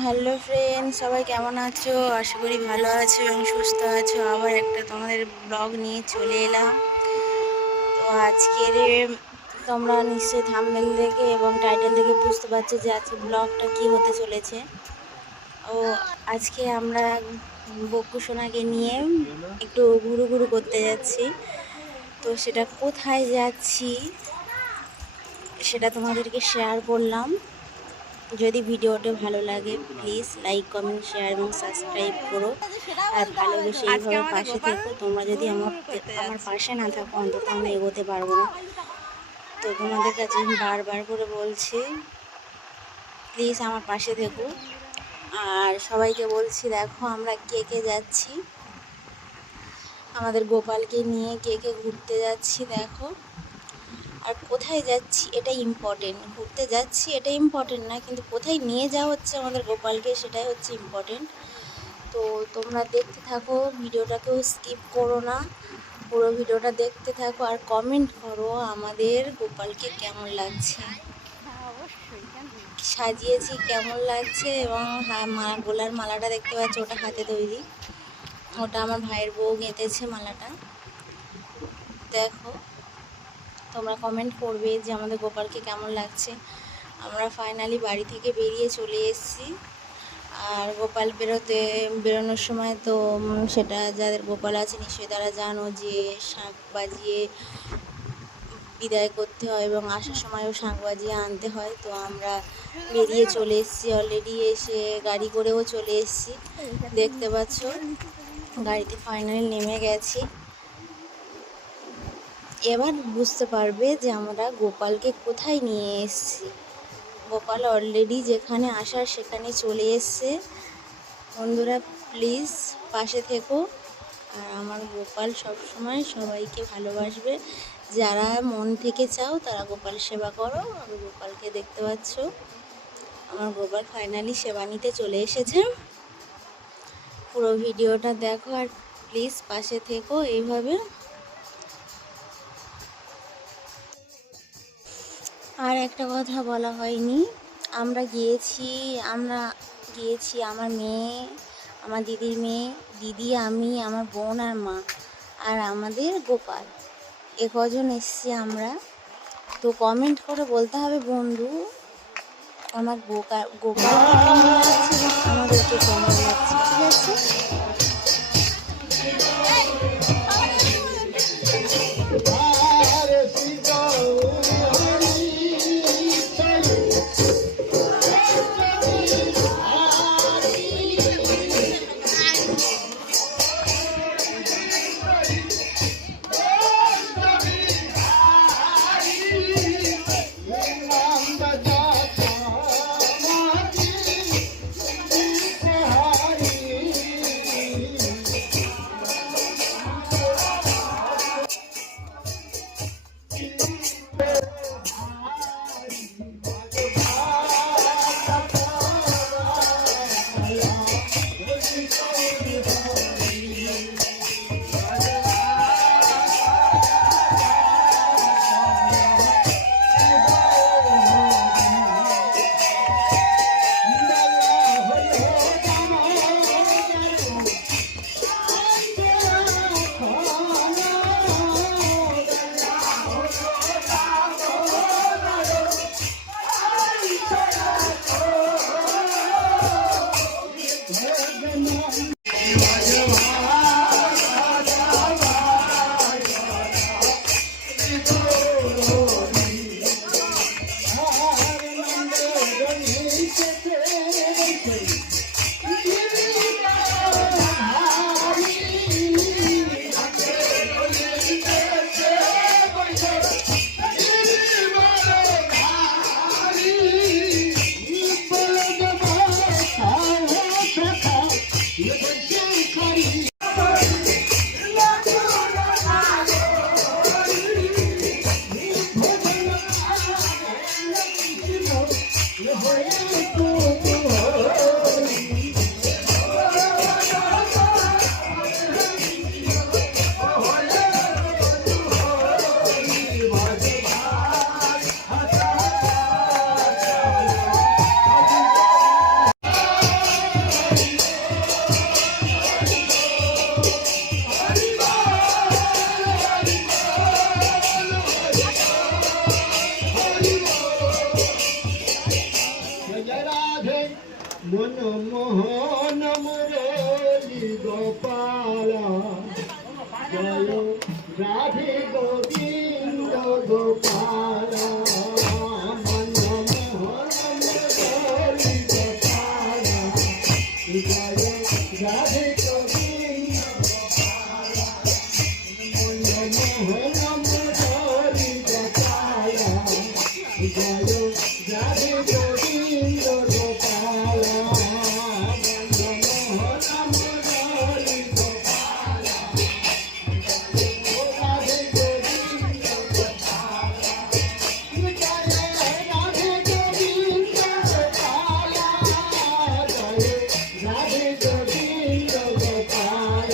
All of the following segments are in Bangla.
হ্যালো ফ্রেন্ড, সবাই কেমন আছো? আশা করি ভালো আছো এবং সুস্থ আছো। আবার একটা তোমাদের ব্লগ নিয়ে চলে এলাম। তো আজকের তোমরা নিশ্চয়ই থাম্বনেল দেখে এবং টাইটেল দেখে বুঝতে পারছো যে আজকে ব্লগটা কি হতে চলেছে। ও আজকে আমরা বকু সোনাকে নিয়ে একটু ঘুরু ঘুরু করতে যাচ্ছি। তো সেটা কোথায় যাচ্ছি সেটা তোমাদেরকে শেয়ার করলাম। যদি ভিডিওটা ভালো লাগে প্লিজ লাইক, কমেন্ট, শেয়ার এবং সাবস্ক্রাইব করো। আর ভালোবেসে এইভাবে পাশে থেকো। তোমরা যদি আমার পাশে না থাকো অন্তত আমি এগোতে পারবো না। তো তোমাদের কাছে আমি বারবার করে বলছি প্লিজ আমার পাশে থেকো। আর সবাইকে বলছি দেখো আমরা কে কে যাচ্ছি, আমাদের গোপালকে নিয়ে কে কে ঘুরতে যাচ্ছি দেখো। আর কোথায় যাচ্ছি এটা ইম্পর্টেন্ট, ঘুরতে যাচ্ছি এটা ইম্পর্টেন্ট না, কিন্তু কোথায় নিয়ে যাওয়া হচ্ছে আমাদের গোপালকে সেটাই হচ্ছে ইম্পর্টেন্ট। তো তোমরা দেখতে থাকো, ভিডিওটাকেও স্কিপ করো না, পুরো ভিডিওটা দেখতে থাকো আর কমেন্ট করো আমাদের গোপালকে কেমন লাগছে, সাজিয়েছি কেমন লাগছে। এবং হ্যাঁ, গোলার মালাটা দেখতে পাচ্ছ, ওটা হাতে তৈরি, ওটা আমার ভাইয়ের বউ গেঁথেছে মালাটা। দেখো তোমরা কমেন্ট করবে যে আমাদের গোপালকে কেমন লাগছে। আমরা ফাইনালি বাড়ি থেকে বেরিয়ে চলে এসেছি। আর গোপাল বেরোনোর সময় তো সেটা যাদের গোপাল আছে নিশ্চয়ই তারা জানো যে শাঁখ বাজিয়ে বিদায় করতে হয় এবং আসার সময়ও শাঁখ বাজিয়ে আনতে হয়। তো আমরা বেরিয়ে চলে এসেছি, অলরেডি এসে গাড়ি করেও চলে এসেছি, দেখতে পাচ্ছ গাড়িতে ফাইনালি নেমে গেছি। এবার বুঝতে পারবে যে আমরা গোপালকে কোথায় নিয়ে এসেছি। গোপাল অলরেডি যেখানে আসার সেখানে চলে এসছে। বন্ধুরা প্লিজ পাশে থেকো। আর আমার গোপাল সবসময় সবাইকে ভালোবাসবে, যারা মন থেকে চাও তারা গোপাল সেবা করো। আমি গোপালকে দেখতে পাচ্ছ, আমার গোপাল ফাইনালি সেবা নিতে চলে এসেছে। পুরো ভিডিওটা দেখো আর প্লিজ পাশে থেকো এইভাবে। আর একটা কথা বলা হয়নি, আমরা গিয়েছি আমার মেয়ে, আমার দিদির মেয়ে, দিদি, আমি, আমার বোন আর মা, আর আমাদের গোপাল, এ কজন এসছি আমরা। তো কমেন্ট করে বলতে হবে বন্ধু আমার গোপালকে কেমন লাগছে এবং আমাদেরকে কেমন লাগছে, ঠিক আছে? রাধে মনমোহন মুরলী গোপাল জয় রাধে গোবিন্দ গোপাল মনমোহন মুরলী গোপাল জয় রাধে গোবিন্দ মনমোহন মুরলী গোপাল জয় রাধে গোবিন্দ গোপাল মনমোহন মুরলী গোপাল রাধে গোবিন্দ গোপাল জয় রাধে গোবিন্দ গোপাল জয় রাধে গোবিন্দ গোপাল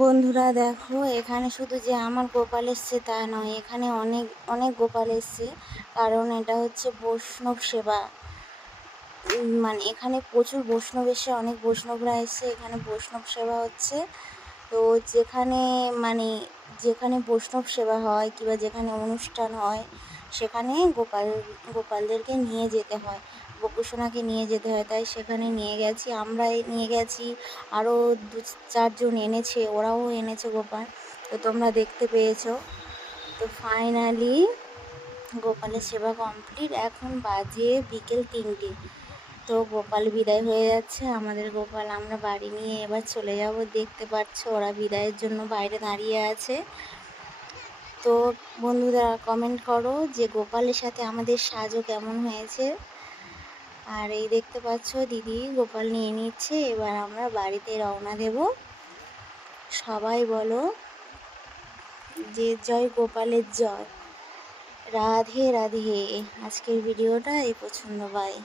বন্ধুরা দেখো, এখানে শুধু যে আমার গোপাল এসছে তা নয়, এখানে অনেক অনেক গোপাল এসছে, কারণ এটা হচ্ছে বৈষ্ণব সেবা। মানে এখানে প্রচুর বৈষ্ণব এসে, অনেক বৈষ্ণবরা এসে এখানে বৈষ্ণব সেবা হচ্ছে। তো মানে যেখানে বৈষ্ণব সেবা হয় কিংবা যেখানে অনুষ্ঠান হয় সেখানে গোপালদেরকে নিয়ে যেতে হয়, গোপুসোনাকে নিয়ে যেতে হয়। তাই সেখানে নিয়ে গেছি, আমরাই নিয়ে গেছি, আরও 2-4 জন এনেছে, ওরাও এনেছে গোপাল। তো তোমরা দেখতে পেয়েছো। তো ফাইনালি গোপালের সেবা কমপ্লিট, এখন বাজে বিকেল 3টে। তো গোপাল বিদায় হয়ে যাচ্ছে, আমাদের গোপাল আমরা বাড়ি নিয়ে এবার চলে যাব। দেখতে পাচ্ছ ওরা বিদায়ের জন্য বাইরে দাঁড়িয়ে আছে। তো বন্ধুরা কমেন্ট করো যে গোপালের সাথে আমাদের সাজও কেমন হয়েছে। আর এই দেখতে পাচ্ছ দিদি গোপাল নিয়ে নিচ্ছে, এবার আমরা বাড়িতে রওনা দেব। সবাই বলো যে জয় গোপালের জয়। রাধে রাধে। আজকের ভিডিওটা এই পছন্দ, বাই।